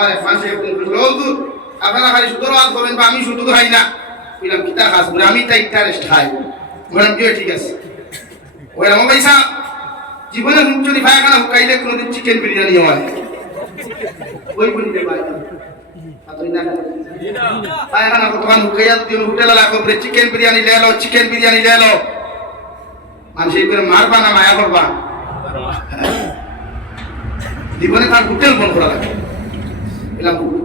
আমার এক মাসে একদিন হুজুর আপনারা খালি সুদর ওয়াজ করেন বা আমি শুধু খাই না বললাম কিতা খাস বলে আমি তাই ইন্টারেস্ট খাই বললাম কি ঠিক আছে ওই আমার পয়সা জীবনে হুঁচুরি পায়খানা হুকাইলে কোনোদিন চিকেন বিরিয়ানি হয় ওই বলিতে পাই পায়খানা কতক্ষণ হুকাইয়া দিন হোটেলে লাগো চিকেন বিরিয়ানি লে লো মানুষ এই করে মারবা না মায়া করবা জীবনে তার হোটেল বন্ধ করা লাগে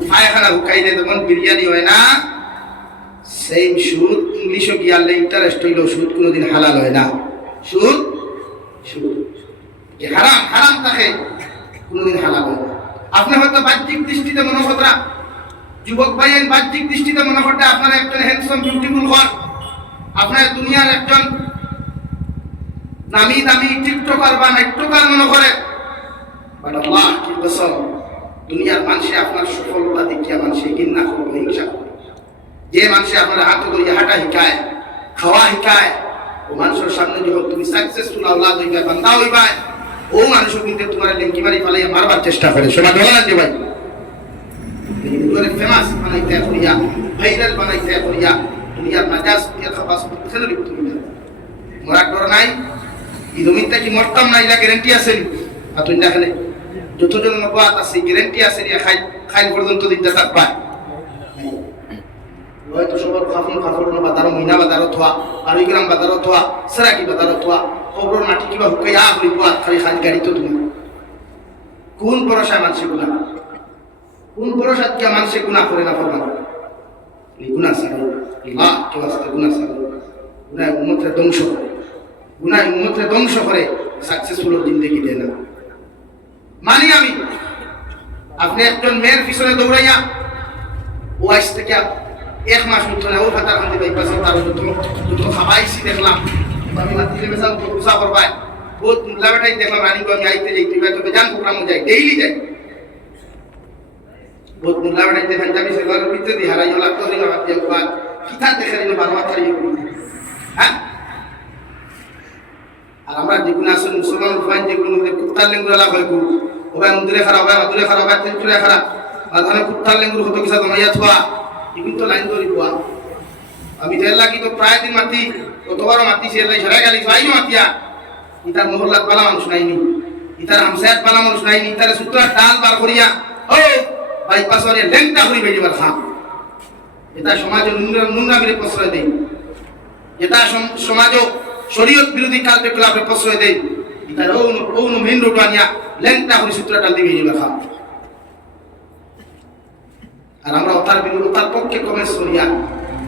পায়খানা হুকাইলে তখন বিরিয়ানি হয় না সেম সুদ ইংলিশও গিয়ালে ইন্টারেস্ট হইল সুদ কোনোদিন হালাল হয় না সুদ হারাম হারাম থাকে কোনোদিন হালাল হয় না আপনি হয়তো বাহ্যিক দৃষ্টিতে মনে করা যুবক ভাইয়ের বাহ্যিক দৃষ্টিতে মনে করতে আপনার একজন হ্যান্ডসাম বিউটিফুল ঘর আপনার দুনিয়ার একজন নামি দামি টিকটকার বা নাট্যকার মনে করে বাট আল্লাহ কি কসম দুনিয়ার মানুষে আপনার সফলতা দেখিয়া মানুষে ঘৃণা করবে হিংসা করবে যে মানুষে আপনার হাতে ধরিয়া হাঁটা শিখায় খাওয়া শিখায় ও মানুষের সামনে যখন তুমি সাকসেসফুল আল্লাহ হইবা বান্দা হইবা ও মানুষও কিন্তু তোমার লেঙ্কি মারি ফালাইয়া মারবার চেষ্টা করে সবাই বলা না ভাই ফেমাস বানাইতে করিয়া ভাইরাল বানাইতে করিয়া দুনিয়ার নাজাস দিয়া খাবাস খেলে লিপ্ত হইয়া মরার ডর নাই এই জমিটা কি মরতাম না এটা গ্যারান্টি আছে আর তুই দেখলে যতজন নবাত আছে গ্যারান্টি আছে খাই পর্যন্ত দিনটা থাকবা হয়তো সবার কাপড় বাজারও মহিনা বাজারও থোয়া আর ওই গ্রাম বাজারও থোয়া সেরাকি বাজারও থোয়া খবর মাটি কিবা হুকাইয়া হইব আর খালি খালি গাড়ি তো তুমি কোন ভরসা মানুষে গুণা কোন ভরসা দিয়া মানুষে গুণা করে না ফরমান এই গুণা সারা আল্লাহ কেউ আসতে গুণা সারা গুণায় উম্মতরে ধ্বংস করে সাকসেসফুল জিন্দগি দেয় না মানি আমি আপনি একজন মেয়ের পিছনে দৌড়াইয়া ও আজ থেকে এক মাস উঠতো না ও ফাতার খান্তি পাই পাশে তার দুটো খাবাইছি দেখলাম আমি মাতিলে মেশাল গুসা করবাই বহুত মুল্লা বেটাই দেখলাম রানিগো আমি আইতে যাইতে পাই তবে জান প্রোগ্রামও যাই ডেইলি যাই বহুত মুল্লা বেটাই দেখেন যাবি সেগুলোর ভিতরে দিয়ে হারাইও লাগতো হইল আমার দিয়ে বাদ কিতা দেখে দিল 12 মাথার হ্যাঁ আর আমরা যেগুলো আসল মুসলমান ফাইন যেগুলো কুত্তার লেঙ্গুর লাভ হয় ওবাই মন্দিরে খারাপ হয় মাদুরে খারাপ হয় তেলচুরে খারাপ বাধানে কুত্তার লেঙ্গুর হতো কিসা জমাইয়া থোয়া এগুলো তো লাইন ধরি পোয়া আমি তেল লাগি তো প্রায় দিন মাতি কতবারও মাতি সে লাই সরাই গালি সবাই মাতিয়া ইতার মহল্লাত বালা মানুষ নাইনি ইতার হামসায়াত বালা মানুষ নাইনি ইতার সূত্রার ডাল বার করিয়া ও বাইপাসরে লেংটা হরি বেড়িবার খাম এটা সমাজে নুনরামিরে প্রশ্রয় দেয় এটা সমাজও শরীয়ত বিরোধী কার্যকলাপে প্রশ্রয় দেয় ইতার অন্য মেন রোড আনিয়া লেংটা হরি সূত্রা ডাল দিয়ে বেড়িবার খাম আর আমরা তার পক্ষে কমেন্ট করিয়া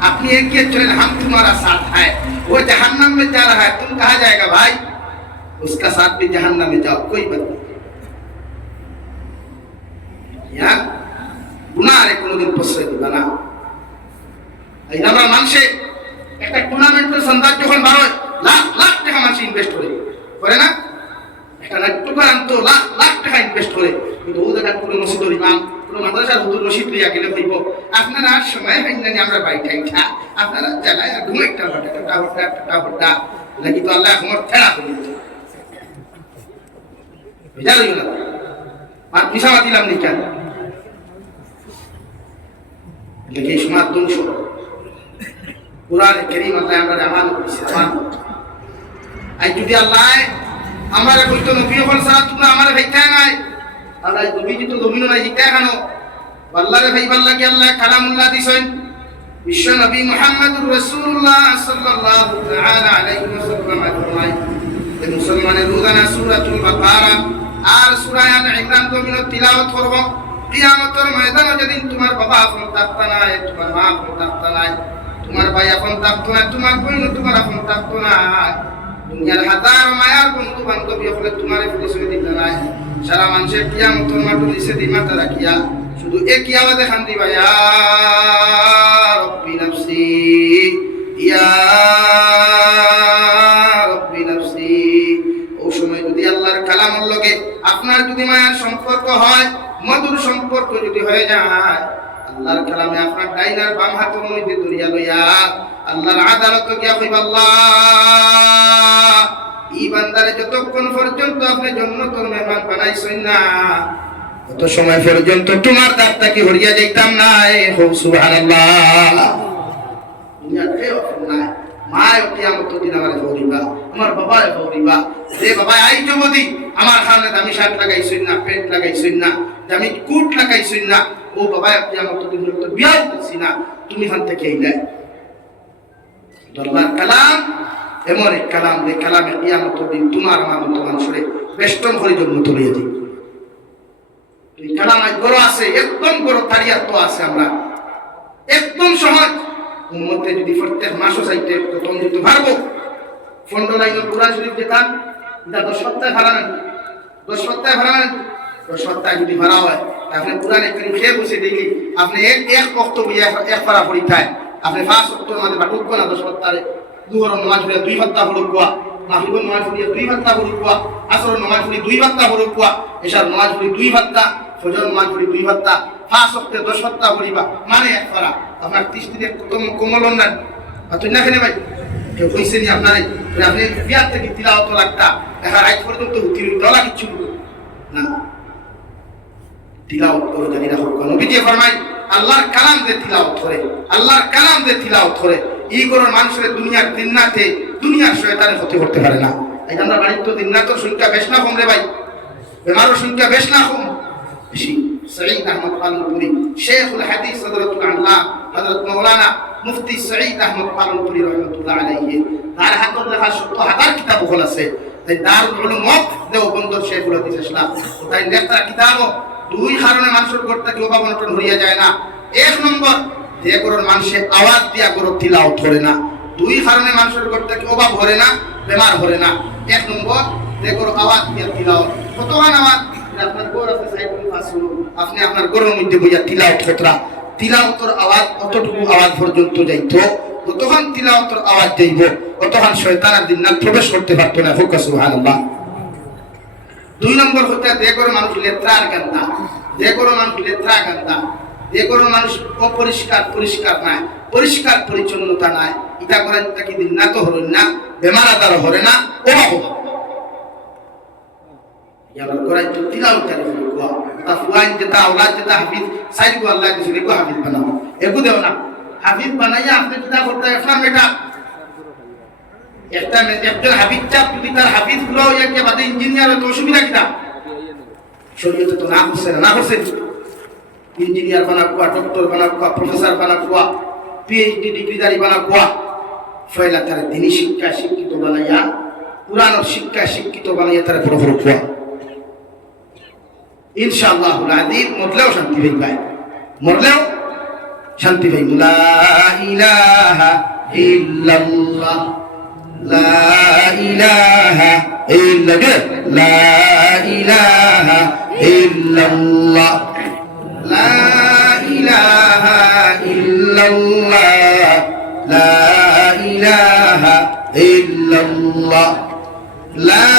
আপনি এগিয়ে चलें हम तुम्हारा साथ है वो जहन्नम में जा रहा है तुम कहाँ जाएगा भाई उसका साथ भी जहन्नम में जाओ कोई बात या गुनाह रे কোনদিন প্রশ্রয় দিবা না এই আমরা মানুষে একটা টুর্নামেন্টের সন্ধান যখন বার হয় লাখ লাখ টাকা মানুষ ইনভেস্ট করে না একটা নাট্যকার আনতো লাখ লাখ টাকা ইনভেস্ট করে কিন্তু ও জায়গা কোনো মসজিদের ইমাম কোনো মাদ্রাসার হুজুর রশিদ লইয়া গেলে হইব আপনারা আর সময় হয় না আমরা বাড়িটা ইঠা আপনারা জায়গায় আর ঘুম একটা হটা নাকি তো আল্লাহ আমার ঠেলা করে দিত বুঝা লইল না আর পিছামা দিলাম নি কেন দেখি সমাজ ধ্বংস কোরআনে কারীম আল্লাহ আমরা আমান করেছি আমান আই যদি আল্লাহ আমার কইতো নবী হল সারা তোমরা আমার ভাইটাই নাই আল্লাহ নবী তো জমিন নাই জিতা কেন আল্লাহর ভাইবার লাগি আল্লাহ কালামুল্লাহ দিছেন বিশ্ব নবী মুহাম্মদুর রাসূলুল্লাহ সাল্লাল্লাহু তাআলা আলাইহি ওয়াসাল্লাম আজমাইন এই মুসলমানের রোজানা সূরাতুল বাকারা আর সূরা আল ইমরান জমিন তিলাওয়াত করব কিয়ামতের ময়দানে যেদিন তোমার বাবা আপন থাকতা নাই তোমার মা আপন থাকতা নাই তোমার ভাই আপন থাকতো না তোমার বোন তোমার আপন থাকতো না দুনিয়ার হাজার মায়ার বন্ধু বান্ধবী হলে তোমার পরিচয় দিতে নাই সারা মানুষের কিয়ামতের মাঠে দিছে দিমা তারা কিয়া শুধু একই আওয়াজে খান দিবা ইয়া রব্বি নাফসি ইয়া রব্বি নাফসি ও সময় যদি আল্লাহর কালামের লগে আপনার যদি মায়ার সম্পর্ক হয় মধুর সম্পর্ক যদি হয়ে যায় আল্লাহর কালামে আপনার ডাইনার বাম হাতের মধ্যে দরিয়া লইয়া আল্লাহর আদালত গিয়া কইবা আল্লাহ এই বান্দারে যতক্ষণ পর্যন্ত আপনি জান্নাতের মেহমান বানাইছেন না অত সময় পর্যন্ত তোমার দাঁতটাকে হরিয়া যাইতাম না। সুবহানাল্লাহ। দুনিয়াতে নাই মায় কিয়ামত দিন আমার ফৌরিবা, আমার বাবা ফৌরিবা, রে বাবা আইতো বদি আমার সামনে দামি শার্ট লাগাইছই না, প্যান্ট লাগাইছই না, দামি কোট লাগাইছই না, ও বাবা কিয়ামত দিন তো বিয়াও করছি না, তুমি হান থেকে আইলাই। আল্লাহর কালাম এমন এক কালাম, যে কালামে কিয়ামত দিন তোমার আমার মতো মানুষরে বেষ্টন করে জন্য তুলিয়ে দিই। এই কালাম আজ বড় আছে, একদম বড় তারিয়াত তো আছে। আমরা একদম সহজ উম্মতে যদি প্রত্যেক মাসও চাইতে তখন যদি পারবো। 15 লাইনের কুরআন শরীফ যেতাম, এটা 10 সপ্তাহে ভাড়া নেন, 10 সপ্তাহে ভাড়া নেন, 10 সপ্তাহে যদি ভাড়া হয় আপনি কুরআনে কারীম খেয়ে বসে দিলি আপনি এক বক্তব্য এক পারা পড়িতায় আপনি 5 বক্তব্যের মধ্যে বাটুক না। 10 সপ্তাহে দুহর নামাজ পড়িয়া 2 বাত্তা পড়ুক কোয়া, মাগরিবের নামাজ পড়িয়া 2 বাত্তা পড়ুক কোয়া, আসরের নামাজ পড়ি 2 বাত্তা পড়ুক কোয়া, এশার নামাজ পড়ি 2 বাত্তা, ফজর নামাজ পড়ি 2 বাত্তা, 5 ওয়াক্তে 10 বাত্তা পড়িবা মানে এক পারা। আপনার 30 দিনের কোমল না তুই না খেলে ভাই কেউ কইছে নি আপনারে আপনি বিয়ার থেকে তিলাওয়াত লাগতা এখন রাত পর্যন্ত তিলা কিচ্ছু না। তিলাওয়াত করে জানি রাখো নবীজি ফরমাই আল্লাহর কালাম দিয়ে তিলাওয়াত করে, আল্লাহর কালাম দিয়ে তিলাওয়াত করে এই করার মানুষের দুনিয়ার দিননাতে দুনিয়ার শয়তানের ক্ষতি করতে পারে না। এই আমরা বাড়ির তো দিননাতর সংখ্যা বেশ না কম রে ভাই, বেমারও সংখ্যা বেশ না কম বেশি। সঈদ আহমদ পালনপুরি শেখুল হাদিস হযরতুল আল্লাহ হযরত মাওলানা মুফতি সঈদ আহমদ পালনপুরি রহমাতুল্লাহ আলাইহি তার হাতের লেখা 70,000 কিতাব হল আছে। তাই দারুল উলুম দেওবন্দর শেখুল হাদিস ইসলাম তাই লেখা কিতাবও 2 কারণে মানুষের করতে কি অভাব অনটন হইয়া যায় না। 1 নম্বর যে করোর মানুষের আওয়াজ দিয়া করো তিলাওয়াত করে না, 2 কারণে মানুষের করতে কি অভাব হরে না, বেমার হরে না। 1 নম্বর যে করো আওয়াজ দিয়া তিলাওয়াত, কতখান আওয়াজ আপনার গোর আছে সাইকুল ফাসুল, আপনি আপনার গোরের মধ্যে বইয়া তিলাওয়াত করতরা, তিলাওয়াতের আওয়াজ অতটুকু আওয়াজ পর্যন্ত যাইতো, যতক্ষণ তিলাওয়াতের আওয়াজ যাইব ততক্ষণ শয়তানের জিন্নাত প্রবেশ করতে পারতো না। সুবহানাল্লাহ। 2 নম্বর হচ্ছে যে কোনো মানুষ লেত্রার গান্দা, যে কোনো মানুষ লেত্রা গান্দা, যে কোনো মানুষ অপরিষ্কার পরিষ্কার নাই, পরিষ্কার পরিচ্ছন্নতা নাই, এটা করেন তাকে জিন্নাত হরেন না, বেমার আজার হরে না, অভাব ইয়াবার করাই তো তিলাওয়াত করে গোয়া তা ফুয়াইন যেটা আওলাদ যেটা হাফিজ সাইড গো আল্লাহ দিছে রেকো হাফিজ বানাও একু দেও না। হাফিজ বানাইয়া আপনি কিতাব করতে একদম এটা একটা একজন হাফিজ চাপ যদি তার হাফিজ গুলো ইয়াকে বাদে ইঞ্জিনিয়ার তো অসুবিধা কিনা শরীয়তে তো না হচ্ছে না হচ্ছে। ইঞ্জিনিয়ার বানাকুয়া, ডক্টর বানাকুয়া, প্রফেসর বানাকুয়া, পিএইচডি ডিগ্রিদারি বানাকুয়া, ফয়লা তার দিনী শিক্ষা শিক্ষিত বানাইয়া, পুরানোর শিক্ষা শিক্ষিত বানাইয়া তারা বড় বড় কুয়া ইনশাআল্লাহুল আযীম মরলেও শান্তি পাই, মরলেও শান্তি পাই। লা ইলাহা ইল্লাল্লাহ, লা ইলাহা ইল্লাল্লাহ, লা ইলাহা ইল্লাল্লাহ, লা ইলাহা ইল্লাল্লাহ, লা ইলাহা ইল্লাল্লাহ, লা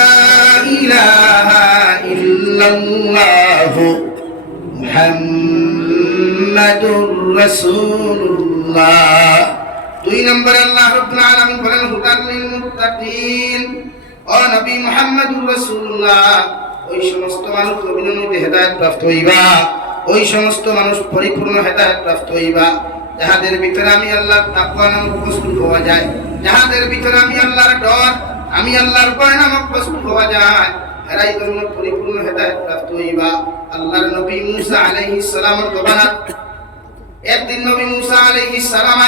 ইলাহা ইল্লাল্লাহ মুহাম্মাদুর রাসূলুল্লাহ। 2 নম্বর আল্লাহ রাব্বুল আলামিন বলেন হুদাল লিল মুত্তাকিন, ও নবী মুহাম্মাদুর রাসূলুল্লাহ ওই সমস্ত মানুষ নবীর মধ্যে হেদায়েত প্রাপ্ত হইবা, ওই সমস্ত মানুষ পরিপূর্ণ হেদায়েত প্রাপ্ত হইবা যাহাদের ভিতরে আমি আল্লাহর তাকওয়া নামক বস্তু হওয়া যায়, যাহাদের ভিতরে আমি আল্লাহর ডর আমি আল্লাহর ভয় নামক বস্তু হওয়া যায়, এরাই জন্য পরিপূর্ণ হেদায়েত প্রাপ্ত হইবা। আল্লাহর নবী মুসা আলাইহিস সালামের জবানাত একদিন নবী মুসা আলাইহিস সালাম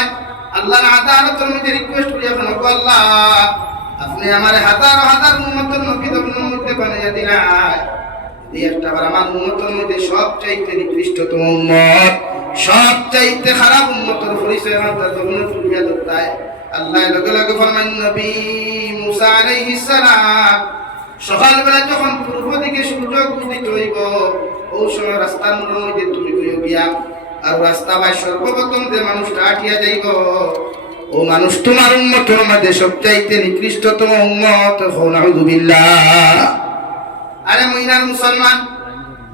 আল্লাহর আদালতের মধ্যে রিকোয়েস্ট করিয়া বলেন ও আল্লাহ আপনি আমার হাজার হাজার উম্মতের নবী দবিনের মধ্যে বানাইয়া দিলাই, এই একটা বার আমার উম্মতের মধ্যে সবচাইতে নিকৃষ্টতম উম্মত, সবচাইতে খারাপ উম্মতের পরিচয় আমার দবিনের তুলিয়া ধরতায়। আল্লাহ লগে লগে ফরমান নবী মুসা আলাইহিস সালাম সকালবেলা যখন পূর্ব দিকে সূর্য উদিত হইব ওই সময় রাস্তার মধ্যে তুমি কইও গিয়া আর রাস্তা বাই সর্বপ্রথম যে মানুষটা আটিয়া যাইব ও মানুষ তোমার উম্মতের মধ্যে সবচাইতে নিকৃষ্টতম উম্মত। নাউযুবিল্লাহ। আরে মহিলার মুসলমান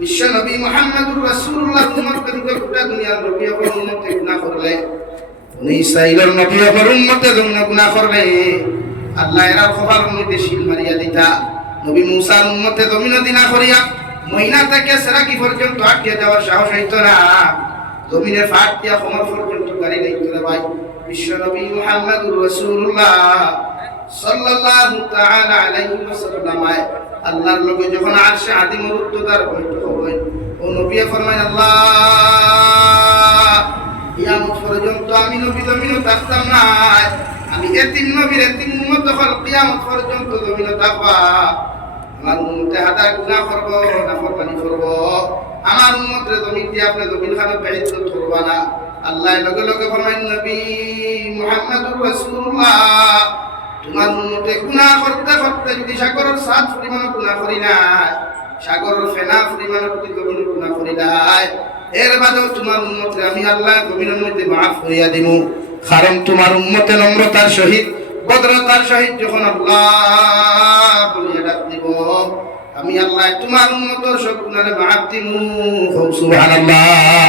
বিশ্ব নবী মুহাম্মদুর রাসূলুল্লাহ উম্মত করিতে গোটা দুনিয়ার নবী ও উম্মতে গুনাহ করলে, ইসরাইলের নবী ও উম্মতে গুনাহ করলে আল্লাহ এর খবর মধ্যে শিল মারিয়া দিতা। নবী মুসার উম্মতে জমিন দিনা করিয়া মহিনা থেকে সেরাকি পর্যন্ত আটকে যাওয়ার সাহস হইতো না, জমিনে ফাট দিয়া কোমর পর্যন্ত গাড়ি লইতো না ভাই। বিশ্বনবী মুহাম্মদুর রাসূলুল্লাহ সাল্লাল্লাহু তাআলা আলাইহি ওয়াসাল্লাম আল্লাহর লগে যখন আরশে আদিমের উচ্চতার বৈঠক হয়, ও নবী ফরমায় আল্লাহ কিয়ামত পর্যন্ত আমি নবী জমিনে থাকতাম না, আমি এতিম নবীর এতিম উম্মত যখন কিয়ামত পর্যন্ত জমিনে থাকবা, আমার উম্মতে হাজার গুনাহ করব, নাফরমানি করব, আমার উম্মতের জমিন দিয়ে আপনি জমিন খানে বেইজ্জত করবা না। আল্লাহ লগে লগে ফরমায় নবী মুহাম্মদুর রাসূলুল্লাহ তোমার উম্মতে গুনাহ করতে করতে যদি সাগরের সাত পরিমাণ গুনাহ করি না, সাগরের ফেনা পরিমাণ যদি জমিন গুনাহ করি নাই, এর বাদেও তোমার উম্মতকে আমি আল্লাহ জমিনের মধ্যে মাফ করিয়া দিব। কারণ তোমার উম্মতে নম্রতার সহিত ভদ্রতার সহিত যখন আল্লাহ বলিয়া ডাক দিব, আমি আল্লাহ তোমার উম্মতের সব গুনাহে মাফ দিমু। সুবহানাল্লাহ।